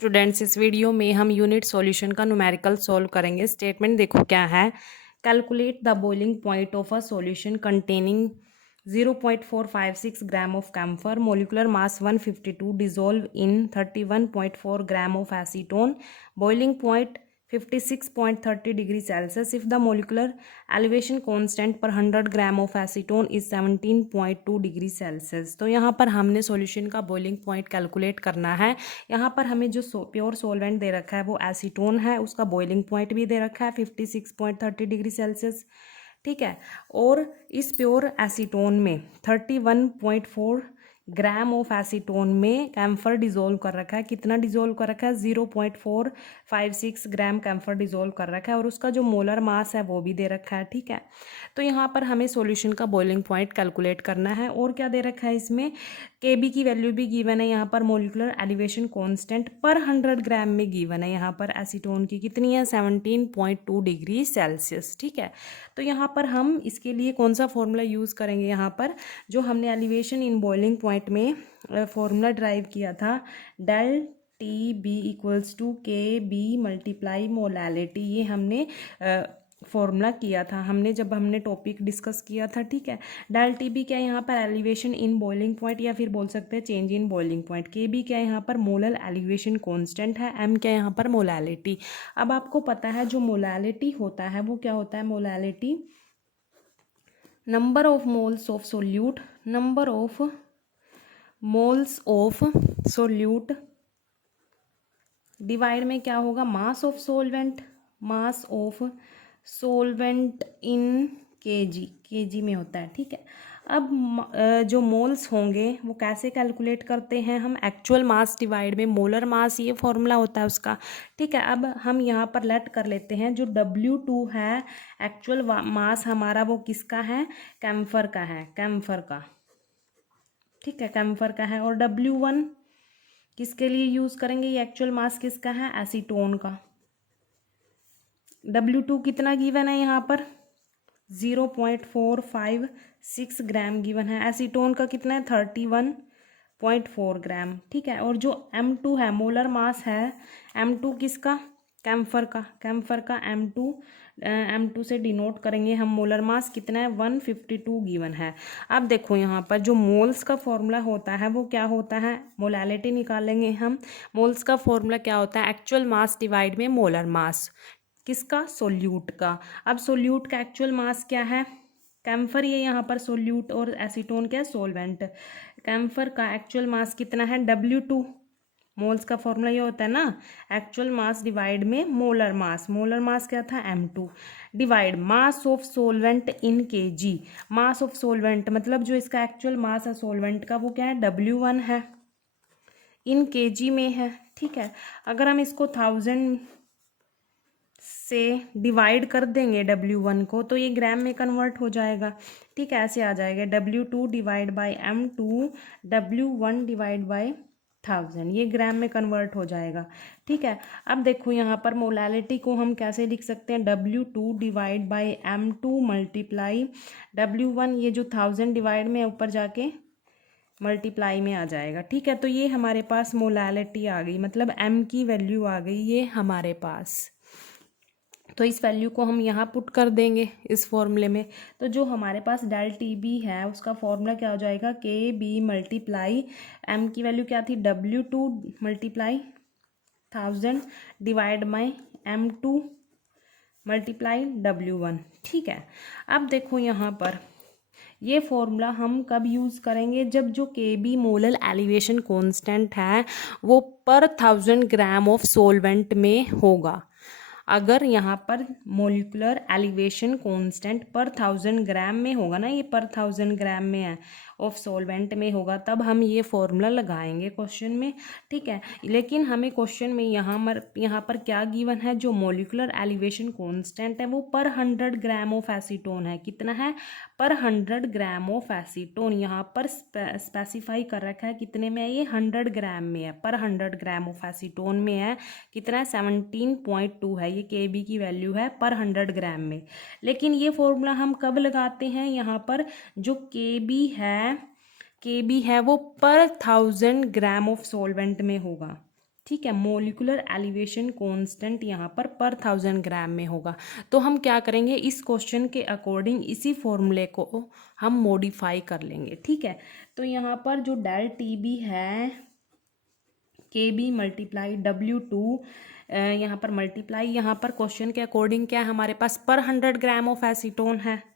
Students, इस video में हम यूनिट सॉल्यूशन का न्यूमेरिकल सॉल्व करेंगे। स्टेटमेंट देखो क्या है। Calculate the boiling point of a solution containing 0.456 gram of camphor, molecular mass 152, dissolve in 31.4 gram of acetone, boiling point 56.30 degree Celsius if the molecular elevation constant per 100 gram of acetone is 17.2 degree Celsius. तो यहाँ पर हमने solution का boiling point calculate करना है। यहाँ पर हमें जो प्योर सॉल्वेंट दे रखा है वो एसीटोन है, उसका बॉइलिंग पॉइंट भी दे रखा है 56.30 डिग्री सेल्सियस, ठीक है। और इस प्योर एसीटोन में 31.4 ग्राम ऑफ एसीटोन में कैम्फर डिजोल्व कर रखा है। कितना डिजोल्व कर रखा है? 0.456 ग्राम कैम्फर डिजोल्व कर रखा है, और उसका जो मोलर मास है वो भी दे रखा है, ठीक है। तो यहाँ पर हमें सॉल्यूशन का बॉइलिंग पॉइंट कैलकुलेट करना है। और क्या दे रखा है इसमें? केबी की वैल्यू भी गिवन है यहाँ पर। मोलिकुलर एलिवेशन कांस्टेंट पर 100 ग्राम में गिवन है यहाँ पर। एसीटोन की कितनी है? 17.2 डिग्री सेल्सियस, ठीक है। तो यहाँ पर हम इसके लिए कौन सा फॉर्मूला यूज़ करेंगे? यहाँ पर जो हमने एलिवेशन इन बॉइलिंग पॉइंट में फॉर्मूला ड्राइव किया था, del T B equals to K B multiply molality, ये हमने फॉर्मूला किया था हमने जब हमने टॉपिक डिस्कस किया था, ठीक है। डेल टी बी क्या है यहाँ पर? एलिवेशन इन बॉइलिंग पॉइंट, या फिर बोल सकते हैं चेंज इन बॉइलिंग पॉइंट। के बी क्या है यहाँ पर? मोलर एलिवेशन कांस्टेंट है। एम क्या है यहाँ पर? मोलैलिटी। अब आपको पता है जो मोलैलिटी होता है वो क्या होता है? Molality number of moles of solute, number of moles of solute divide में क्या होगा? Mass of solvent, mass of solvent in KG, KG में होता है, ठीक है। अब जो मोल्स होंगे वो कैसे कैलकुलेट करते हैं हम? एक्चुअल मास डिवाइड में मोलर मास, ये फॉर्मूला होता है उसका, ठीक है। अब हम यहाँ पर लेट कर लेते हैं जो W2 है एक्चुअल मास हमारा, वो किसका है? कैम्फर का है, कैम्फर का, ठीक है, कैम्फर का है। और W1 किसके लिए यूज़ करेंगे? ये एक्चुअल मास किसका है? एसीटोन का। W2 कितना गिवन है यहाँ पर? 0.456 ग्राम गिवन है। एसीटोन का कितना है? 31.4 ग्राम, ठीक है। और जो M2 है, मोलर मास है, M2 किसका? कैम्फर का, कैम्फर का M2 से डिनोट करेंगे हम मोलर मास, कितना है? 152 गिवन है। अब देखो यहाँ पर जो मोल्स का फॉर्मूला होता है वो क्या होता है? मोलैलिटी निकालेंगे हम। मोल्स का फॉर्मूला क्या होता है? एक्चुअल मास डिवाइड में मोलर मास, किसका? सोल्यूट का। अब सोल्यूट का एक्चुअल मास क्या है? कैम्फर ये यहाँ पर सोल्यूट, और एसीटोन क्या है? सोलवेंट। कैम्फर का एक्चुअल मास कितना है? W2। मोल्स का फॉर्मूला ये होता है ना, एक्चुअल मास डिवाइड में मोलर मास। मोलर मास क्या था? M2 divide mass of solvent in KG. Mass of solvent मतलब जो इसका एक्चुअल मास है सोलवेंट का वो क्या है? W1 है, इन केजी में है, ठीक है। अगर हम इसको 1000 से डिवाइड कर देंगे W1 को तो ये ग्राम में कन्वर्ट हो जाएगा, ठीक है। ऐसे आ जाएगा W2 divide by M2, W1 divide by 1000, ये ग्राम में कन्वर्ट हो जाएगा, ठीक है। अब देखो यहाँ पर मोलैलिटी को हम कैसे लिख सकते हैं? W2 divide by M2 multiply W1, ये जो 1000 डिवाइड में ऊपर जाके मल्टीप्लाई में आ जाएगा, ठीक है। तो ये हमारे पास मोलैलिटी आ गई, मतलब M की वैल्यू आ गई ये हमारे पास। तो इस वैल्यू को हम यहाँ पुट कर देंगे इस फॉर्मूले में। तो जो हमारे पास डेल टी बी है उसका फॉर्मूला क्या हो जाएगा? के बी मल्टीप्लाई एम की वैल्यू क्या थी? W2 multiply 1000 divide by M2 multiply W1, ठीक है। अब देखो यहाँ पर ये फॉर्मूला हम कब यूज़ करेंगे? जब जो के बी मोलर एलिवेशन कांस्टेंट है वो पर 1000 ग्राम ऑफ सोलवेंट में होगा। अगर यहाँ पर मोलिकुलर एलिवेशन कांस्टेंट पर 1000 ग्राम में होगा ना, ये पर 1000 ग्राम में है, ऑफ सॉल्वेंट में होगा, तब हम ये फॉर्मूला लगाएंगे क्वेश्चन में, ठीक है। लेकिन हमें क्वेश्चन में यहाँ पर क्या गिवन है? जो मोलिकुलर एलिवेशन कांस्टेंट है वो पर 100 ग्राम ऑफ एसीटोन है। कितना है? पर 100 ग्राम ऑफ एसीटोन। यहाँ पर स्पेसिफाई कर रखा है कितने में है? ये 100 ग्राम में है, पर 100 ग्राम ऑफ एसीटोन में है। कितना है? 17.2 है, ये के बी की वैल्यू है पर 100 ग्राम में। लेकिन ये फॉर्मूला हम कब लगाते हैं? यहाँ पर जो के बी है वो पर 1000 ग्राम ऑफ सॉल्वेंट में होगा, ठीक है, मोलिकुलर एलिवेशन कांस्टेंट यहाँ पर 1000 ग्राम में होगा। तो हम क्या करेंगे, इस क्वेश्चन के अकॉर्डिंग इसी फॉर्मूले को हम मॉडिफाई कर लेंगे। ठीक है, तो यहाँ पर जो डेल टी बी है के बी मल्टीप्लाई W2, यहाँ पर मल्टीप्लाई, यहाँ पर क्वेश्चन के अकॉर्डिंग क्या है हमारे पास, पर 100 ग्राम ऑफ एसीटोन है,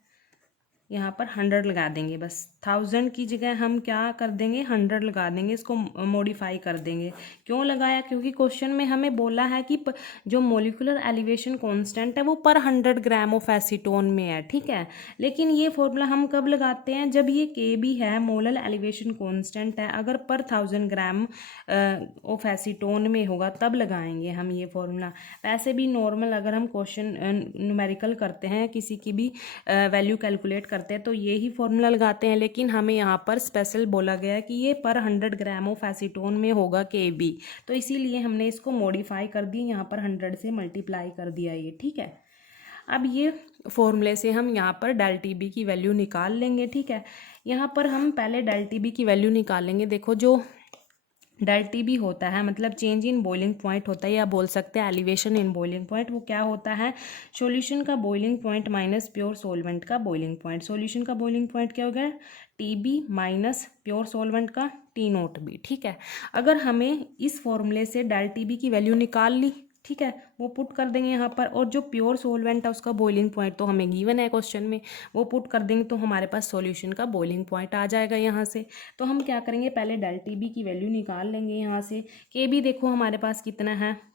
यहाँ पर 100 लगा देंगे बस। 1000 की जगह हम क्या कर देंगे, 100 लगा देंगे, इसको मॉडिफाई कर देंगे। क्यों लगाया, क्योंकि क्वेश्चन में हमें बोला है कि जो मोलिकुलर एलिवेशन कांस्टेंट है वो पर 100 ग्राम ऑफ एसीटोन में है। ठीक है, लेकिन ये फॉर्मूला हम कब लगाते हैं, जब ये के बी है, मोलर एलिवेशन कांस्टेंट है, अगर पर 1000 ग्राम ऑफ एसीटोन में होगा तब लगाएंगे हम ये फॉर्मूला। वैसे भी नॉर्मल अगर हम क्वेश्चन न्यूमेरिकल करते हैं, किसी की भी वैल्यू कैलकुलेट करते हैं तो ये ही फॉर्मूला लगाते हैं, लेकिन हमें यहाँ पर स्पेशल बोला गया है कि ये पर 100 ग्राम ऑफ एसीटोन में होगा के बी, तो इसीलिए हमने इसको मॉडिफाई कर दिया, यहाँ पर 100 से मल्टीप्लाई कर दिया ये। ठीक है, अब ये फॉर्मूले से हम यहाँ पर डेल टी बी की वैल्यू निकाल लेंगे। ठीक है, यहाँ पर हम पहले डेल टी बी की वैल्यू निकालेंगे। देखो, जो डेल टी बी होता है मतलब चेंज इन बॉइलिंग पॉइंट होता है, या बोल सकते हैं एलिवेशन इन बॉइलिंग पॉइंट। वो क्या होता है, सॉल्यूशन का boiling point minus pure solvent का बॉइलिंग पॉइंट। सॉल्यूशन का बॉइलिंग पॉइंट क्या हो गया, T B minus pure solvent का टी नोट बी। ठीक है, अगर हमें इस फॉर्मूले से डेल टी बी की वैल्यू निकाल ली, ठीक है, वो पुट कर देंगे यहाँ पर, और जो प्योर सोलवेंट है उसका बॉइलिंग पॉइंट तो हमें गिवन है क्वेश्चन में, वो पुट कर देंगे तो हमारे पास सॉल्यूशन का बॉइलिंग पॉइंट आ जाएगा यहाँ से। तो हम क्या करेंगे, पहले डेल टी बी की वैल्यू निकाल लेंगे यहाँ से। के बी देखो हमारे पास कितना है,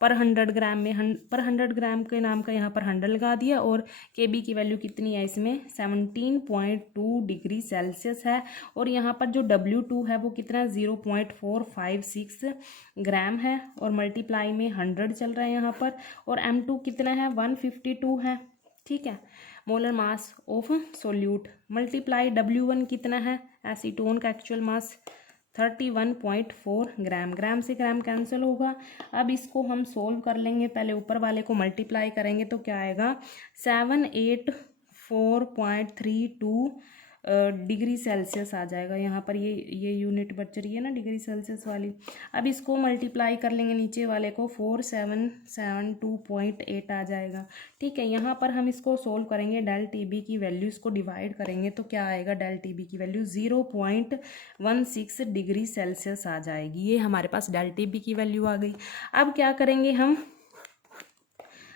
पर 100 ग्राम में, पर 100 ग्राम के नाम का यहाँ पर 100 लगा दिया, और के बी की वैल्यू कितनी है इसमें, 17.2 डिग्री सेल्सियस है। और यहाँ पर जो W2 है वो कितना, 0.456 ग्राम है, और मल्टीप्लाई में 100 चल रहा है यहाँ पर, और M2 कितना है, 152 है। ठीक है, molar mass of solute multiply W1 कितना है, एसीटोन का एक्चुअल मास 31.4 ग्राम। ग्राम से ग्राम कैंसिल होगा। अब इसको हम सोल्व कर लेंगे, पहले ऊपर वाले को मल्टीप्लाई करेंगे तो क्या आएगा, 784.32 डिग्री सेल्सियस आ जाएगा। यहाँ पर ये यूनिट बच रही है ना डिग्री सेल्सियस वाली। अब इसको मल्टीप्लाई कर लेंगे नीचे वाले को, 4772.8 आ जाएगा। ठीक है, यहाँ पर हम इसको सोल्व करेंगे, डेल टी बी की वैल्यू इसको डिवाइड करेंगे तो क्या आएगा, डेल टी बी की वैल्यू 0.16 डिग्री सेल्सियस आ जाएगी। ये हमारे पास डेल टी बी की वैल्यू आ गई। अब क्या करेंगे,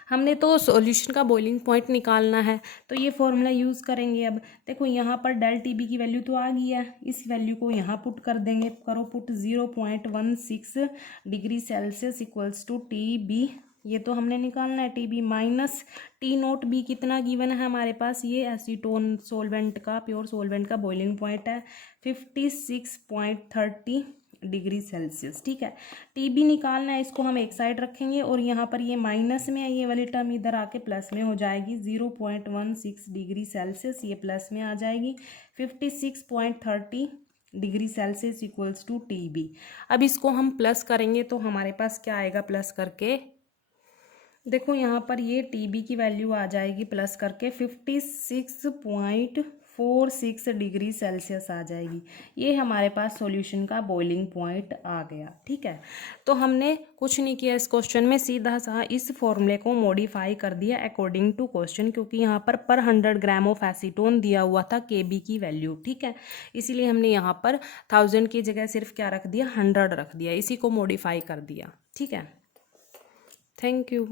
हमने तो सॉल्यूशन का बॉइलिंग पॉइंट निकालना है, तो ये फॉर्मूला यूज़ करेंगे। अब देखो यहाँ पर डेल टी बी की वैल्यू तो आ गई है, इस वैल्यू को यहाँ पुट कर देंगे, करो put, 0.16 degree Celsius equals to T B, ये तो हमने निकालना है, T B minus T nought B कितना गिवन है हमारे पास, ये एसीटोन सोलवेंट का, प्योर सोलवेंट का बॉइलिंग पॉइंट है 56.30 डिग्री सेल्सियस। ठीक है, टी बी निकालना है, इसको हम एक साइड रखेंगे, और यहाँ पर ये माइनस में है, ये वाली टर्म इधर आके प्लस में हो जाएगी, 0.16 डिग्री सेल्सियस ये प्लस में आ जाएगी, 56.30 degree Celsius equals to T B. अब इसको हम प्लस करेंगे तो हमारे पास क्या आएगा, प्लस करके देखो यहाँ पर ये टी बी की वैल्यू आ जाएगी प्लस करके 56.46 डिग्री सेल्सियस आ जाएगी। ये हमारे पास सॉल्यूशन का बॉइलिंग पॉइंट आ गया। ठीक है, तो हमने कुछ नहीं किया इस क्वेश्चन में, सीधा सा इस फॉर्मूले को मॉडिफाई कर दिया अकॉर्डिंग टू क्वेश्चन, क्योंकि यहाँ पर 100 ग्राम ऑफ एसीटोन दिया हुआ था के बी की वैल्यू। ठीक है, इसीलिए हमने यहाँ पर 1000 की जगह सिर्फ क्या रख दिया, 100 रख दिया, इसी को मॉडिफाई कर दिया। ठीक है, थैंक यू।